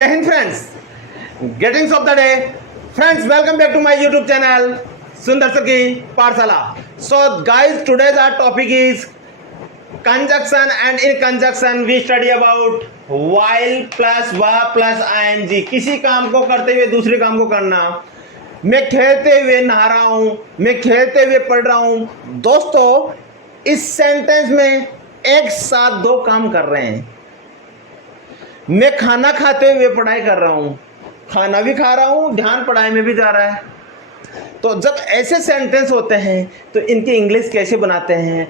Hey friends, greetings of the day. Friends, welcome back to my YouTube channel, Sundar Sir Ki Parsala. So guys, today's our topic is conjunction, and in conjunction we study about while plus verb plus ing. किसी काम को करते हुए दूसरे काम को करना। मैं खेलते हुए नहा रहा हूं, मैं खेलते हुए पढ़ रहा हूं। दोस्तों, इस सेंटेंस में एक साथ दो काम कर रहे हैं। मैं खाना खाते हुए पढ़ाई कर रहा हूं, खाना भी खा रहा हूं, ध्यान पढ़ाई में भी जा रहा है। तो जब ऐसे सेंटेंस होते हैं तो इनकी इंग्लिश कैसे बनाते हैं,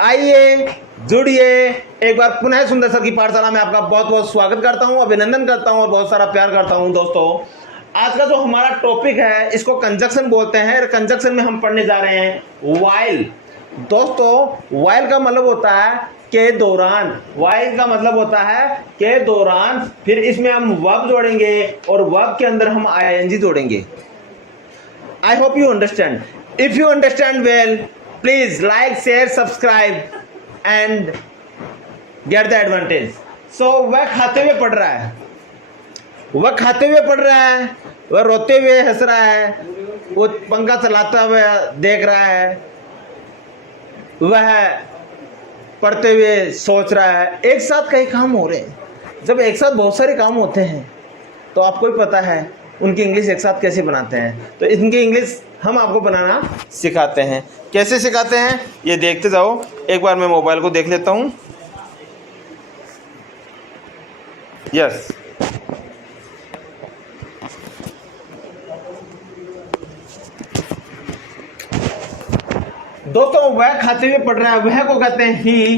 आइए जुड़िए। एक बार पुनः सुंदर सर की पाठशाला में आपका बहुत बहुत स्वागत करता हूं, अभिनंदन करता हूं और बहुत सारा प्यार करता हूं। दोस्तों, आज का जो हमारा टॉपिक है इसको कंजक्शन बोलते हैं। कंजक्शन में हम पढ़ने जा रहे हैं वाइल। दोस्तों, वाइल का मतलब होता है के दौरान। वाइल का मतलब होता है के दौरान। फिर इसमें हम वर्ब जोड़ेंगे और वर्ब के अंदर हम आईएनजी जोड़ेंगे। I hope you understand. If you understand well, please like, share, subscribe and get the advantage. So वह खाते हुए पढ़ रहा है, वह खाते हुए पढ़ रहा है, वह रोते हुए हंस रहा है, वो पंखा चलाता हुआ देख रहा है, वह पढ़ते हुए सोच रहा है। एक साथ कई काम हो रहे हैं। जब एक साथ बहुत सारे काम होते हैं तो आपको भी पता है उनकी इंग्लिश एक साथ कैसे बनाते हैं। तो इनकी इंग्लिश हम आपको बनाना सिखाते हैं। कैसे सिखाते हैं ये देखते जाओ। एक बार मैं मोबाइल को देख लेता हूँ। यस, दोस्तों, वह खाते हुए पढ़ रहा है, वह को कहते हैं ही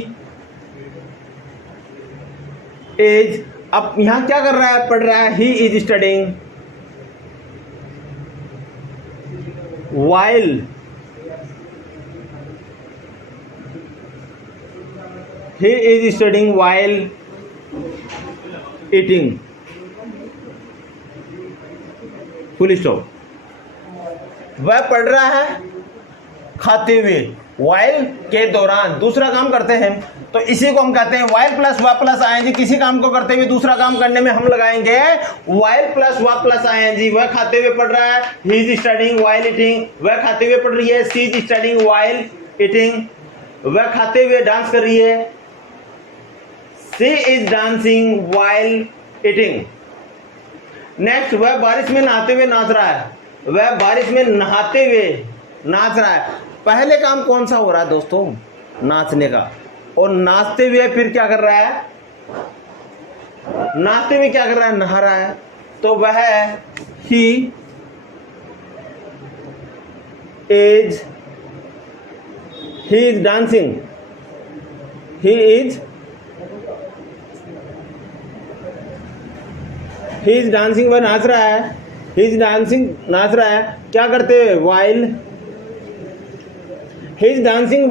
इज। अब यहां क्या कर रहा है, पढ़ रहा है। He is studying while he is studying while eating, full stop. वह पढ़ रहा है खाते हुए, वाइल के दौरान दूसरा काम करते हैं। तो इसी को हम कहते हैं while plus verb plus ING. किसी काम को करते हुए दूसरा काम करने में हम लगाएंगे while plus verb plus ING. वह खाते हुए पढ़ रहा है, he is studying while eating. वह खाते हुए पढ़ रही है, she is studying while eating. वह खाते हुए डांस कर रही है, she is dancing while eating. Next, वह बारिश में नहाते हुए नाच रहा है, वह बारिश में नहाते हुए नाच रहा है। पहले काम कौन सा हो रहा है दोस्तों, नाचने का। और नाचते हुए फिर क्या कर रहा है, नाचते हुए क्या कर रहा है, नहा रहा है। तो वह ही is dancing, he is dancing. वह नाच रहा है, ही इज डांसिंग, नाच रहा है। क्या करते हुए, while he is dancing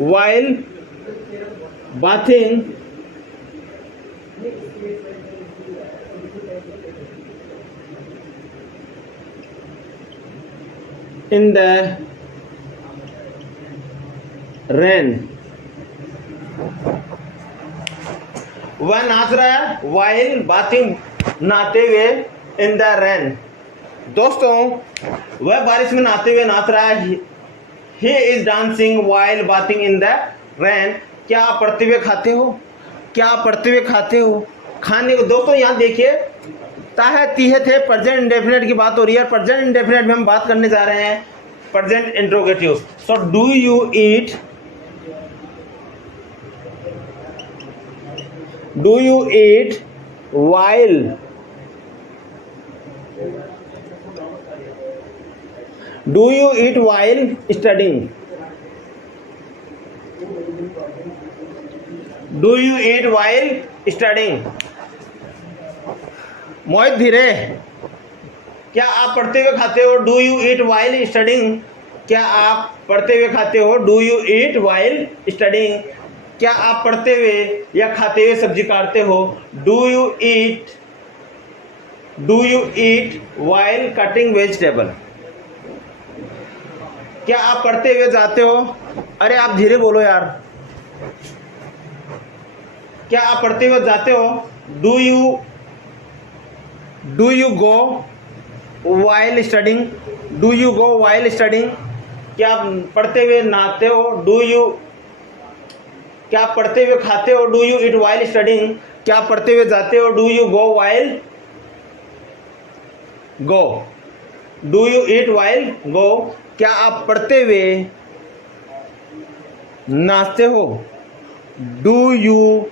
while bathing in the rain। वह नाच रहा है while bathing, नहाते हुए इन द रेन। दोस्तों, वह बारिश में नहाते हुए नाच रहा है, he is dancing while bathing in the rain. क्या आप पढ़ते हुए खाते हो, क्या आप पढ़ते हुए खाते हो, खाने को। दोस्तों, यहाँ देखिए, ताहे तीहे थे, प्रेजेंट इंडेफिनिट की बात हो रही है। प्रेजेंट इंडेफिनिट में हम बात करने जा रहे हैं present interrogative. So do you eat, while, do you eat while studying, do you eat while studying। मोहित धीरे, क्या आप पढ़ते हुए खाते हो, do you eat while studying. क्या आप पढ़ते हुए खाते हो, do you eat while studying. क्या आप पढ़ते हुए या खाते हुए सब्जी काटते हो, do you eat while cutting vegetable. क्या आप पढ़ते हुए जाते हो? अरे आप धीरे बोलो यार। क्या आप पढ़ते हुए जाते हो? Do you go while studying? Do you go while studying? क्या आप पढ़ते हुए नहाते हो? क्या आप पढ़ते हुए खाते हो? Do you eat while studying? क्या आप पढ़ते हुए जाते हो? Do you go while go? Do you eat while go? क्या आप पढ़ते हुए नाचते हो? Do you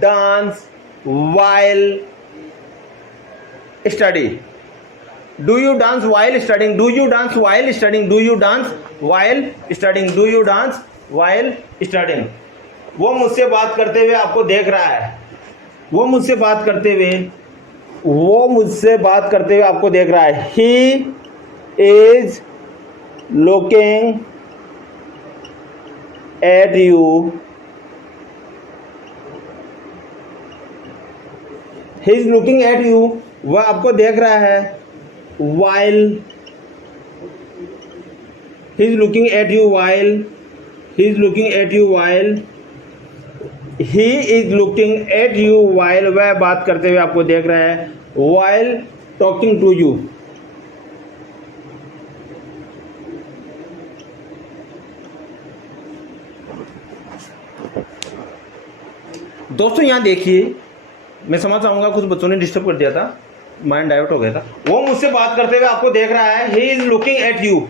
dance while study? Do you dance while studying? Do you dance while studying? Do you dance while studying? Do you dance while studying? वो मुझसे बात करते हुए आपको देख रहा है। वो मुझसे बात करते हुए आपको देख रहा है। He is looking at you. He is looking at you. वह आपको देख रहा है। while he is looking at you while he is looking at you while he is looking at you while वह बात करते हुए आपको देख रहा है while talking to you। दोस्तों यहाँ देखिए, मैं समझ चाहूंगा कुछ बच्चों ने डिस्टर्ब कर दिया था, माइंड डाइवर्ट हो गया था। वो मुझसे बात करते हुए आपको देख रहा है। He is looking at you.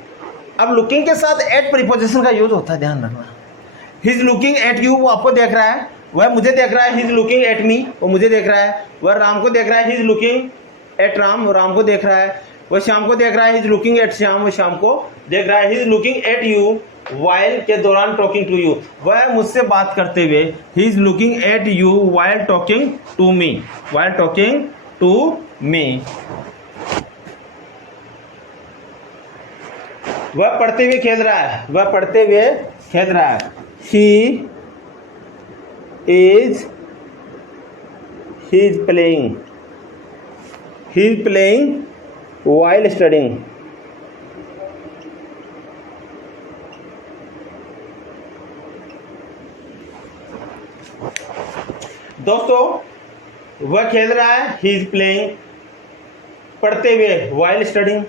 अब लुकिंग के साथ एट प्रीपोजिशन का यूज होता है, ध्यान रखना। ही इज लुकिंग एट यू, वो आपको देख रहा है। वह मुझे देख रहा है। ही इज लुकिंग एट मी, वो मुझे देख रहा है। वह राम को देख रहा है। He is looking eight Ram, वो राम को देख रहा है। वह श्याम को देख रहा है। He is looking eight Shyam, वो श्याम को देख रहा है। He is looking at you while के दौरान टॉकिंग टू यू। वह मुझसे बात करते हुए he is looking at you while talking to me. While talking to me. वह पढ़ते हुए खेल रहा है। वह पढ़ते हुए खेल रहा है। He is playing. He is playing while studying. दोस्तों वह खेल रहा है। ही इज प्लेइंग पढ़ते हुए वाइल स्टडिंग।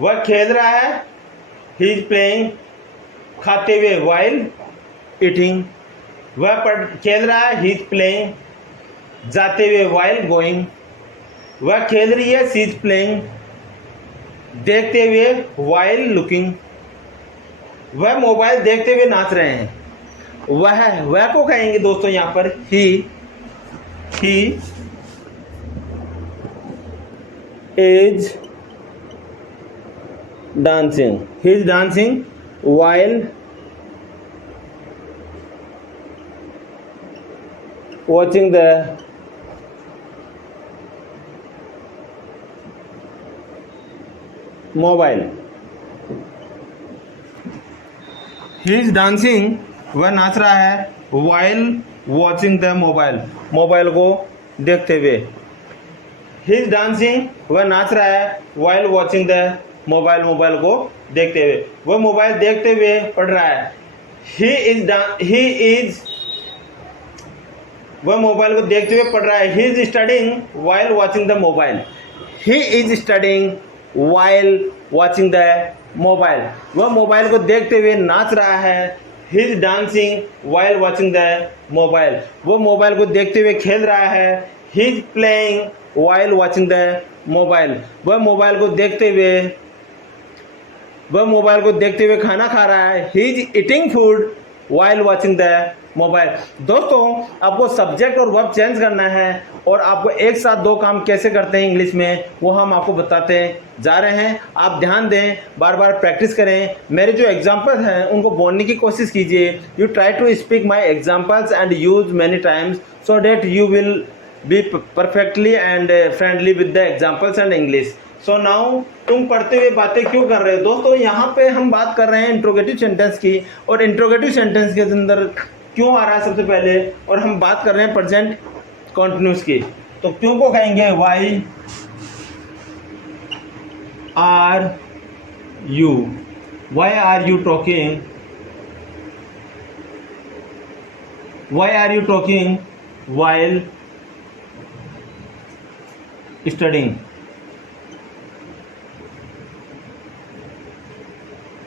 वह खेल रहा है। ही इज प्लेइंग खाते हुए वाइल ईटिंग। वह खेल रहा है। ही इज प्लेइंग जाते हुए वाइल गोइंग। वह खेल रही है। शी इज प्लेइंग देखते हुए वाइल लुकिंग। वह मोबाइल देखते हुए नाच रहे हैं। वह को कहेंगे दोस्तों यहाँ पर ही is dancing. He is dancing while watching the mobile. He is dancing, वह नाच रहा है while watching the mobile, mobile को देखते हुए। He is dancing, वह नाच रहा है while watching the mobile, mobile को देखते हुए। वह मोबाइल देखते हुए पढ़ रहा है। वह मोबाइल को देखते हुए पढ़ रहा है। He is studying while watching the mobile. He is studying while watching the mobile. वह मोबाइल को देखते हुए नाच रहा है। He is dancing while watching the mobile. वो मोबाइल को देखते हुए खेल रहा है। He is playing while watching the mobile. वह मोबाइल को देखते हुए खाना खा रहा है। He is eating food while watching the mobile. दोस्तों आपको सब्जेक्ट और वर्ब चेंज करना है और आपको एक साथ दो काम कैसे करते हैं इंग्लिश में वो हम आपको बताते जा रहे हैं। आप ध्यान दें, बार बार प्रैक्टिस करें। मेरे जो एग्जाम्पल हैं उनको बोलने की कोशिश कीजिए। You try to speak my examples and use many times so that you will be perfectly and friendly with the examples and English. So now तुम पढ़ते हुए बातें क्यों कर रहे हो? दोस्तों यहाँ पे हम बात कर रहे हैं इंट्रोगेटिव सेंटेंस की, और इंट्रोगेटिव सेंटेंस के अंदर क्यों आ रहा है सबसे पहले, और हम बात कर रहे हैं प्रेजेंट कॉन्टिन्यूस की। तो क्यों को कहेंगे why are you talking why are you talking while studying?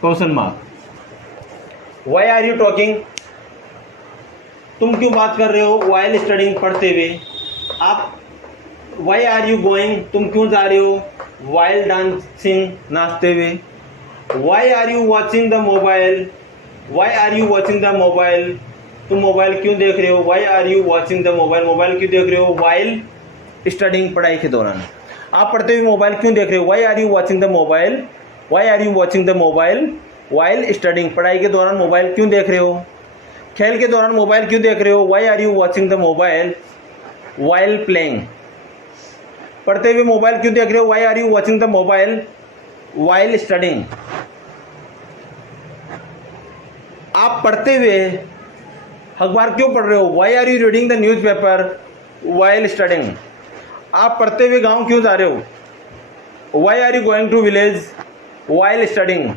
Question mark. Why are you talking, तुम क्यों बात कर रहे हो वाइल स्टडिंग, पढ़ते हुए। आप वाई आर यू गोइंग, तुम क्यों जा रहे हो वाइल डांसिंग, नाचते हुए। Why are you watching the mobile, why are you watching the mobile, तुम मोबाइल क्यों देख रहे हो। Why are you watching the mobile, mobile क्यों देख रहे हो वाइल स्टडिंग, पढ़ाई के दौरान। आप पढ़ते हुए मोबाइल क्यों देख रहे हो। Why are you watching the mobile, why are you watching the mobile while studying, पढ़ाई के दौरान मोबाइल क्यों देख रहे हो। खेल के दौरान मोबाइल क्यों देख रहे हो। Why are you watching the mobile while playing, पढ़ते हुए मोबाइल क्यों देख रहे हो। Why are you watching the mobile while studying, आप पढ़ते हुए अखबार क्यों पढ़ रहे हो। Why are you reading the newspaper while studying, आप पढ़ते हुए गांव क्यों जा रहे हो। Why are you going to village while studying,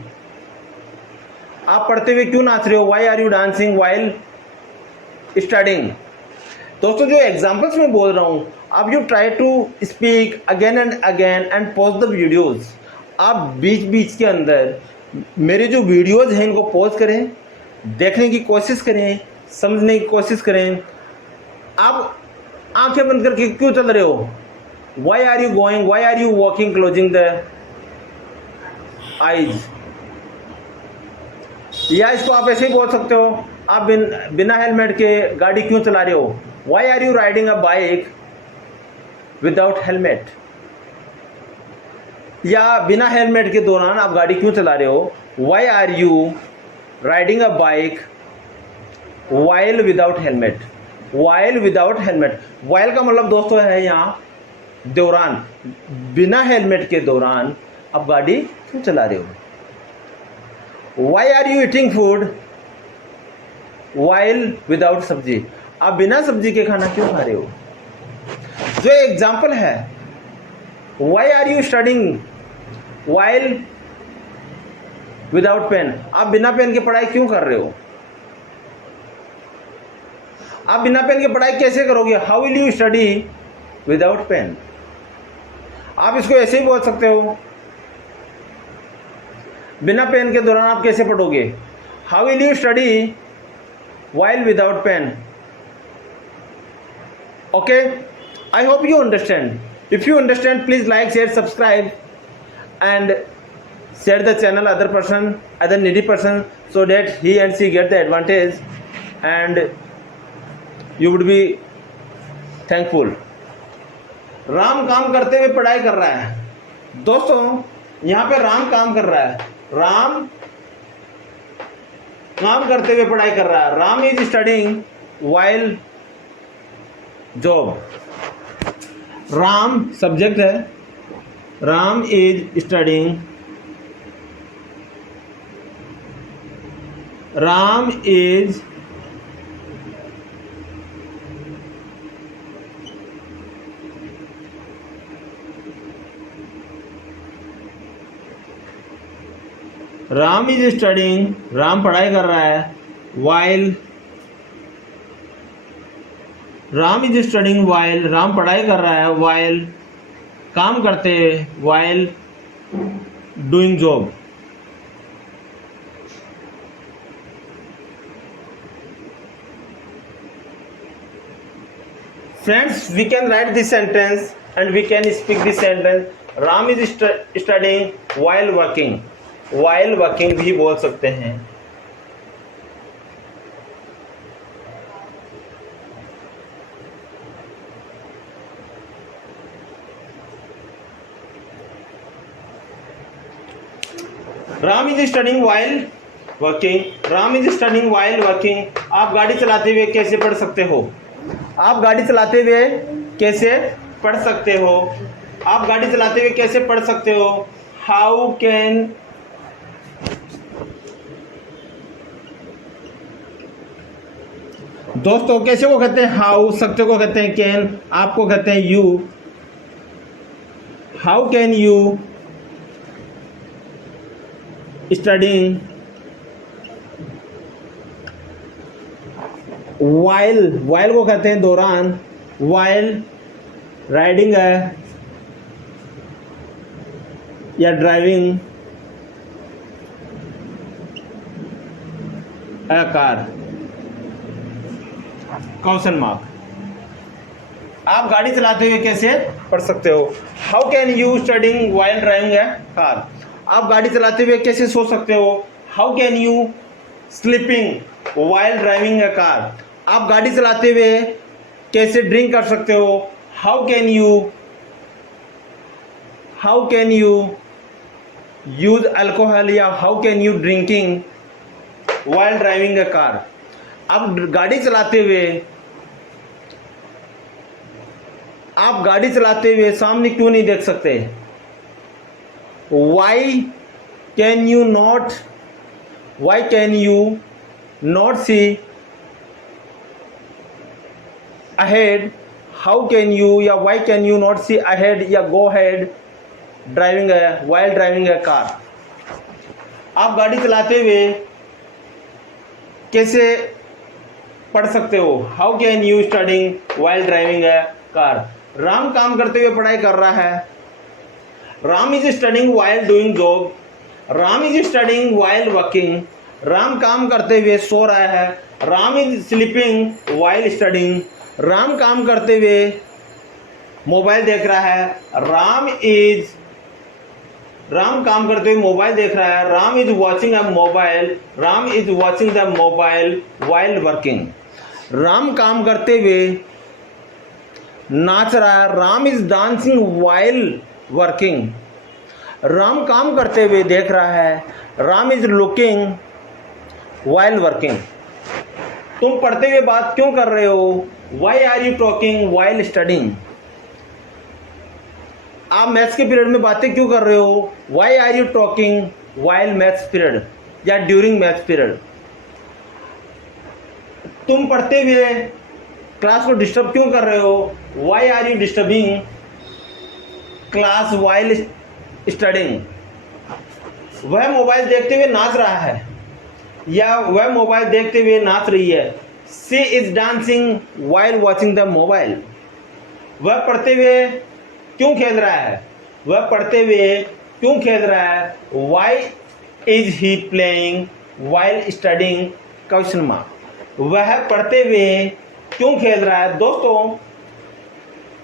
आप पढ़ते हुए क्यों नाच रहे हो। Why are you dancing while studying. दोस्तों जो एग्जाम्पल्स मैं बोल रहा हूँ, आप you try to speak again and pause the videos, आप बीच बीच के अंदर मेरे जो वीडियोज़ हैं इनको पॉज करें, देखने की कोशिश करें, समझने की कोशिश करें। आप आंखें बंद करके क्यों चल रहे हो। Why are you going, why are you walking closing the eyes, या इसको आप ऐसे ही बोल सकते हो, आप बिना हेलमेट के गाड़ी क्यों चला रहे हो। Why are you riding a bike without helmet, या बिना हेलमेट के दौरान आप गाड़ी क्यों चला रहे हो। Why are you riding a bike while without helmet, while without helmet, while का मतलब दोस्तों है यहाँ दौरान, बिना हेलमेट के दौरान आप गाड़ी क्यों चला रहे हो। Why are you eating food while without sabzi, आप बिना सब्जी के खाना क्यों खा रहे हो। जो एग्जाम्पल है, why are you studying while without pen, आप बिना पेन के पढ़ाई क्यों कर रहे हो। आप बिना पेन के पढ़ाई कैसे करोगे। How will you study without pen, आप इसको ऐसे ही बोल सकते हो, बिना पेन के दौरान आप कैसे पढ़ोगे। How will you study while without pen. Okay, I hope you understand. If you understand, please like, share, subscribe and share the channel other needy person, so that he and she get the advantage and you would be thankful. Ram काम करते हुए पढ़ाई कर रहा है। दोस्तों यहाँ पे राम काम कर रहा है, राम काम करते हुए पढ़ाई कर रहा है। Ram is studying while job, Ram subject है, Ram is studying, Ram is studying, Ram पढ़ाई कर रहा है while, Ram is studying while, Ram पढ़ाई कर रहा है वाइल काम करते while doing job. Friends, we can write this sentence and we can speak this sentence. Ram is studying while working. While working भी बोल सकते हैं। Ram is studying while working, Ram is studying while working. आप गाड़ी चलाते हुए कैसे पढ़ सकते हो। आप गाड़ी चलाते हुए कैसे पढ़ सकते हो। आप गाड़ी चलाते हुए कैसे पढ़ सकते हो। हाउ कैन दोस्तों कैसे को कहते हैं हाउ, सत्य को कहते हैं कैन, आपको कहते हैं you. How can you studying while को कहते हैं दौरान, वाइल राइडिंग है या driving a car, question mark. आप गाड़ी चलाते हुए कैसे पढ़ सकते हो? How can you studying while driving a car. आप गाड़ी चलाते हुए कैसे सो सकते हो? How can you sleeping while driving a car. आप गाड़ी चलाते हुए कैसे ड्रिंक कर सकते हो? How can you use alcohol या how can you drinking while driving a car. आप गाड़ी चलाते हुए सामने क्यों नहीं देख सकते? Why can you not see ahead, how can you या why can you not see ahead या go head while driving a car. आप गाड़ी चलाते हुए कैसे पढ़ सकते हो? How can you studying while driving a car. Ram काम करते हुए पढ़ाई कर रहा है। Ram is studying while doing job, Ram is studying while working. Ram काम करते हुए सो रहा है। Ram is sleeping while studying. Ram काम करते हुए मोबाइल देख रहा है। राम काम करते हुए मोबाइल देख रहा है। Ram is watching the mobile while working. Ram काम करते हुए नाच रहा है। Ram is dancing while working. Ram काम करते हुए देख रहा है। Ram is looking while working. तुम पढ़ते हुए बात क्यों कर रहे हो? Why are you talking while studying. आप मैथ्स के पीरियड में बातें क्यों कर रहे हो? Why are you talking while maths period या ड्यूरिंग मैथ्स पीरियड। तुम पढ़ते हुए क्लास को डिस्टर्ब क्यों कर रहे हो? Why are you disturbing class while studying. वह मोबाइल देखते हुए नाच रहा है या वह मोबाइल देखते हुए नाच रही है। She is dancing while watching the mobile. वह पढ़ते हुए क्यों खेल रहा है? वह पढ़ते हुए क्यों खेल रहा है? Why is he playing while studying question mark. वह पढ़ते हुए क्यों खेल रहा है? दोस्तों,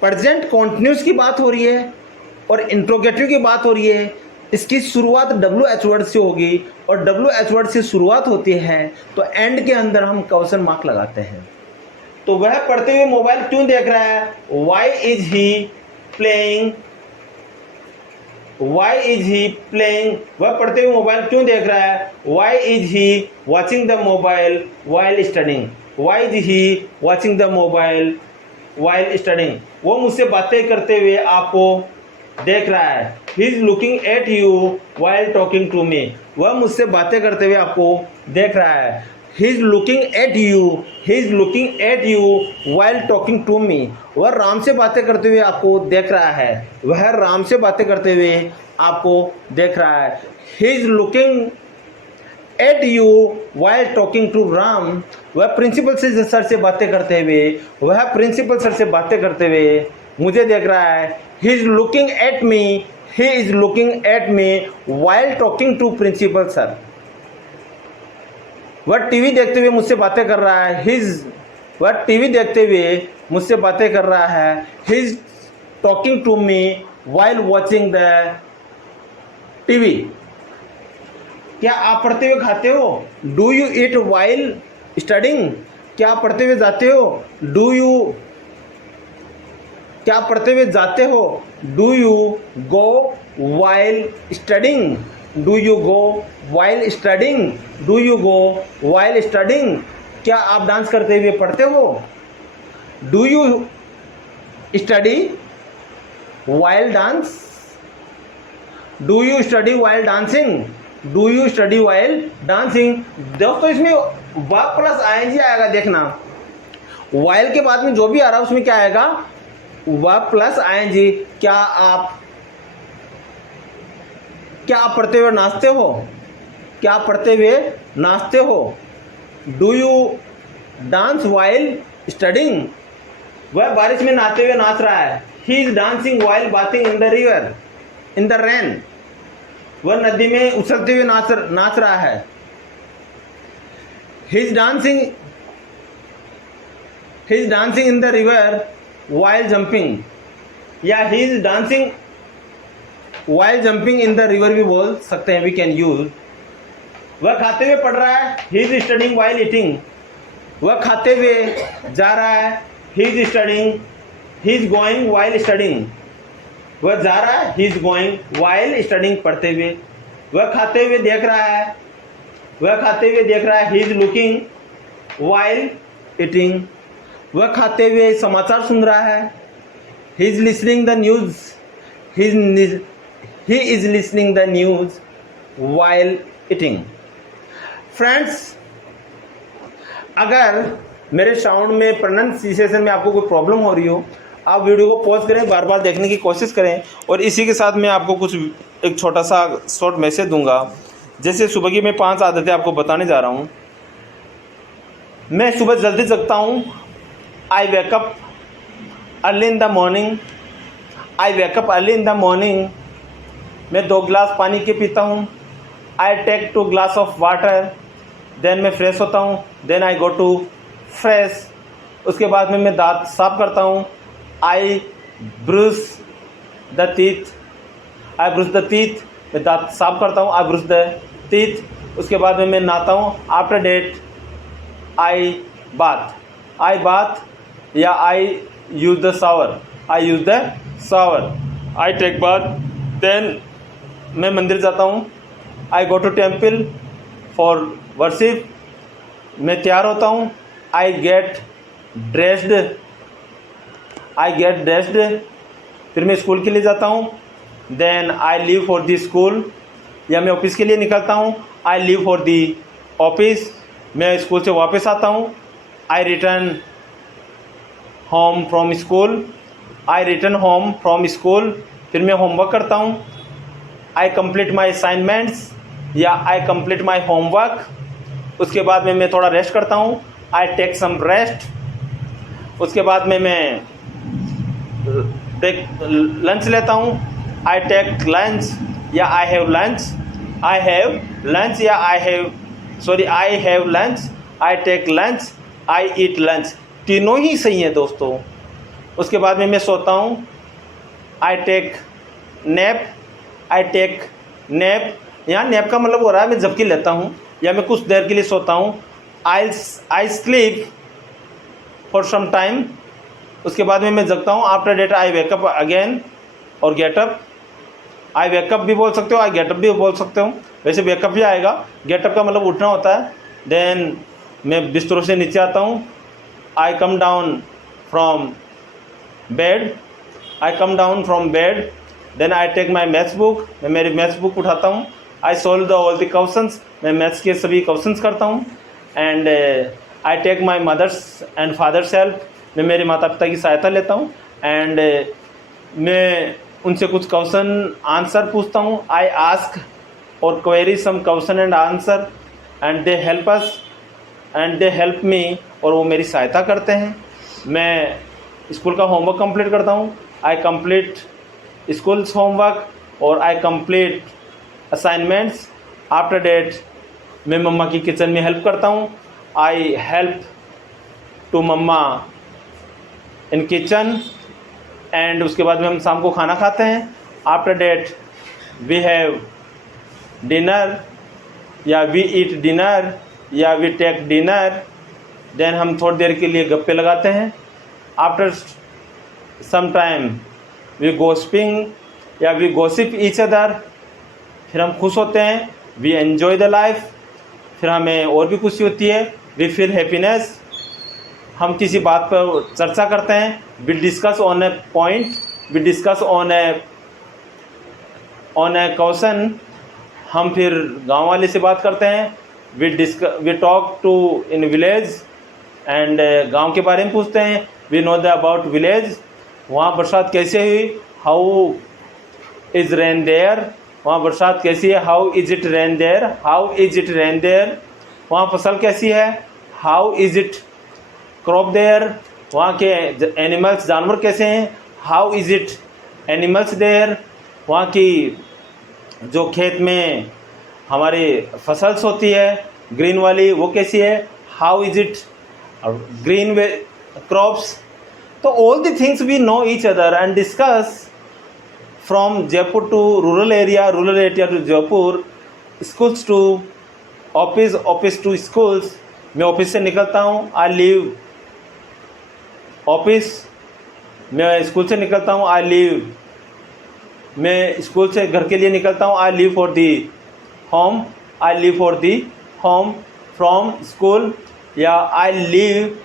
प्रेजेंट कॉन्टिन्यूस की बात हो रही है और इंट्रोगेटिव की बात हो रही है। इसकी शुरुआत WH वर्ड से होगी और WH वर्ड से शुरुआत होती है तो एंड के अंदर हम क्वेश्चन मार्क लगाते हैं। तो वह पढ़ते हुए मोबाइल क्यों देख रहा है? वाई इज ही प्लेइंग वह पढ़ते हुए मोबाइल क्यों देख रहा है? Why is he watching the mobile while studying. Why is he watching the mobile while studying. वो मुझसे बातें करते हुए आपको देख रहा है। He is looking at you while talking to me. वह मुझसे बातें करते हुए आपको देख रहा है। He is looking at you while talking to me. वह राम से बातें करते हुए आपको देख रहा है। वह राम से बातें करते हुए आपको देख रहा है। He is looking at you while talking to Ram. वह प्रिंसिपल से सर से बातें करते हुए मुझे देख रहा है। He is looking at me while talking to principal sir. वह टीवी देखते हुए मुझसे बातें कर रहा है। He is talking to me while watching the TV. क्या आप पढ़ते हुए खाते हो? Do you eat while studying. क्या आप पढ़ते हुए जाते हो? क्या आप पढ़ते हुए जाते हो? Do you go while studying. क्या आप डांस करते हुए पढ़ते हो? Do you study while dancing. दोस्तों, इसमें वर्ब प्लस आईएनजी आएगा। देखना, वाइल के बाद में जो भी आ रहा है उसमें क्या आएगा? Verb plus ING. क्या आप पढ़ते हुए नाचते हो? Do you dance while studying, वह बारिश में नहाते हुए नाच रहा है। He is dancing while bathing in the river in the rain, वह नदी में उछलते हुए नाच रहा है। He is dancing in the river while jumping, या he is dancing while jumping in the river भी बोल सकते हैं, वी कैन यूज। वह खाते हुए पढ़ रहा है। He is studying while eating, वह खाते हुए जा रहा है। He is studying, he is going while studying, वह जा रहा है। He is going while studying, पढ़ते हुए। वह खाते हुए देख रहा है, वह खाते हुए देख रहा है। He is looking while eating, वह खाते हुए समाचार सुन रहा है। He is listening the news, he is listening the news while eating. Friends, अगर मेरे साउंड में प्रोनाउंसिएशन में आपको कोई प्रॉब्लम हो रही हो, आप वीडियो को पॉज करें, बार बार देखने की कोशिश करें। और इसी के साथ मैं आपको कुछ एक छोटा सा शॉर्ट मैसेज दूंगा। जैसे सुबह की मैं 5 आदतें आपको बताने जा रहा हूँ। मैं सुबह जल्दी जगता हूँ। I wake up early in the morning, I wake up early in the morning. मैं 2 गिलास पानी के पीता हूँ। I take 2 glass of water. Then मैं फ्रेश होता हूँ। Then I go to fresh. उसके बाद में मैं दांत साफ करता हूँ। I brush the teeth, I brush the teeth, मैं दांत साफ करता हूँ। I brush the teeth. उसके बाद में मैं नहाता हूँ। After that I bath, I bath या I use the shower, I use the shower, I take bath. Then मैं मंदिर जाता हूँ। I go to temple for worship, मैं तैयार होता हूँ। I get dressed, I get dressed, फिर मैं स्कूल के लिए जाता हूँ। Then I leave for the school, या मैं ऑफिस के लिए निकलता हूँ। I leave for the office, मैं स्कूल से वापस आता हूँ। आई return home from school, I return home from school, फिर मैं होमवर्क करता हूँ। आई कंप्लीट माई असाइनमेंट्स या आई कंप्लीट माई होमवर्क। उसके बाद में मैं थोड़ा रेस्ट करता हूँ। I take some rest. उसके बाद में मैं लंच लेता हूँ। आई टेक लंच या I have lunch, I have lunch या I have lunch, I take lunch, I eat lunch, तीनों ही सही हैं दोस्तों। उसके बाद में मैं सोता हूँ। I take nap, I take nap, यहाँ नैप का मतलब हो रहा है मैं झपकी लेता हूँ या मैं कुछ देर के लिए सोता हूँ। I sleep for some time. उसके बाद में मैं जगता हूँ। After that I wake up again और गेटअप। आई वेकअप भी बोल सकते हो, आई गेटअप भी बोल सकते हो। वैसे वेकअप ही आएगा, गेटअप का मतलब उठना होता है। देन मैं बिस्तरों से नीचे आता हूँ। I come down from bed, I come down from bed. Then I take my maths book, मैं मेरी मैथ्स बुक उठाता हूँ। I solve the all the questions, मैं मैथ्स के सभी क्वेश्चंस करता हूँ। And I take my mother's and father's help, मैं मेरे माता पिता की सहायता लेता हूँ। एंड मैं उनसे कुछ क्वेश्चन आंसर पूछता हूँ। आई आस्क और query some question and answer and they help us and they help me, और वो मेरी सहायता करते हैं। मैं स्कूल का होमवर्क कंप्लीट करता हूँ। आई कंप्लीट स्कूल्स होमवर्क और I complete assignments. After that मैं मम्मा की किचन में हेल्प करता हूँ। I help to mamma in kitchen. And उसके बाद में हम शाम को खाना खाते हैं। After that we have dinner या वी ईट डिनर या वी टेक डिनर। देन हम थोड़ी देर के लिए गप्पे लगाते हैं। After some time we gossiping या वी गोसिप ईच अदर, फिर हम खुश होते हैं। वी एन्जॉय द लाइफ, फिर हमें और भी खुशी होती है। वी फील हैप्पीनेस, हम किसी बात पर चर्चा करते हैं। We discuss on a point, we discuss on a question, हम फिर गांव वाले से बात करते हैं। We talk to in village and गांव के बारे में पूछते हैं। We know the about village, वहाँ बरसात कैसे हुई, हाउ इज़ रेन देयर, वहाँ बरसात कैसी है, how is it rain there, how is it rain there, वहाँ फसल कैसी है, how is it crop there, वहाँ के एनिमल्स जानवर कैसे हैं. How is it animals there, वहाँ की जो खेत में हमारी फसल्स होती है ग्रीन वाली वो कैसी है. How is it green way crops. तो all the things we know each other and discuss from Jaipur to rural area to Jaipur, schools to office, office to schools. मैं ऑफिस से निकलता हूँ, आई लीव ऑफिस. मैं school से निकलता हूँ, I leave. मैं स्कूल से घर के लिए निकलता हूँ, I leave for the home. I leave for the home from school, या I leave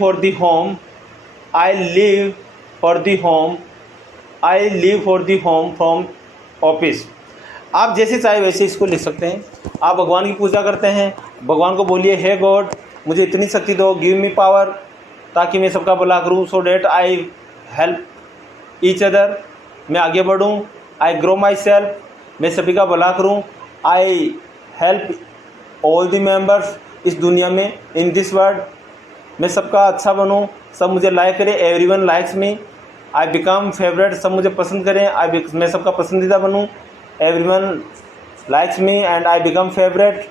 for the home. I leave for the home. I leave for the home from office. आप जैसे चाहे वैसे इसको लिख सकते हैं. आप भगवान की पूजा करते हैं, भगवान को बोलिए हे गॉड मुझे इतनी शक्ति दो, गिव मी पावर, ताकि मैं सबका भला करूँ, सो that I help each other, मैं आगे बढ़ूँ. आई ग्रो माई सेल्फ, मैं सभी का भला करूँ. I help all the members, इस दुनिया में, इन दिस वर्ल्ड, मैं सबका अच्छा बनूँ, सब मुझे लाइक करें. Everyone likes me. I become favourite, सब मुझे पसंद करें. मैं सबका पसंदीदा बनूं. Everyone likes me and I become favourite.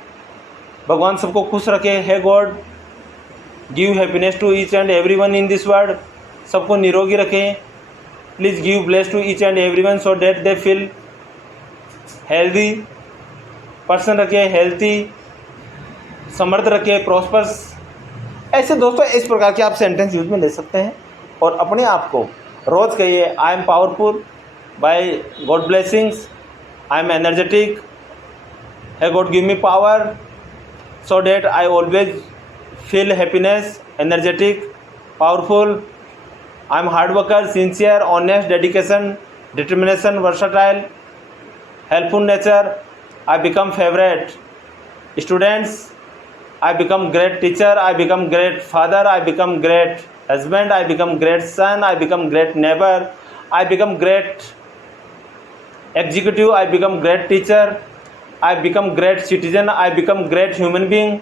भगवान सबको खुश रखे. Hey God give happiness to each and everyone in this world, सबको निरोगी रखें. Please give bless to each and everyone so that they feel healthy person रखे, healthy, समर्थ रखे, प्रॉस्पर्स. ऐसे दोस्तों इस प्रकार के आप सेंटेंस यूज में ले सकते हैं और अपने आप को रोज़ कहिए I am powerful by God blessings, I am energetic, hey God give me power so that I always feel happiness, energetic, powerful. I am hard worker, sincere, honest, dedication, determination, versatile, helpful nature. I become favourite students. I become great teacher, I become great father, I become great husband, I become great son, I become great neighbor, I become great executive, I become great teacher, I become great citizen, I become great human being.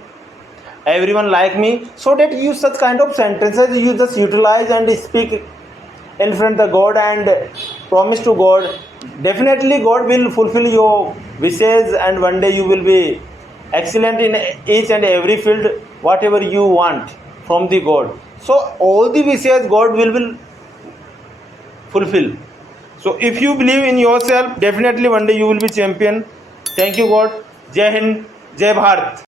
Everyone like me. So that you such kind of sentences you just utilize and speak in front of God and promise to God. Definitely God will fulfill your wishes and one day you will be excellent in each and every field whatever you want from the God. So all the wishes God will fulfill. So if you believe in yourself, definitely one day you will be champion. Thank you God. Jai Hind, Jai Bharat.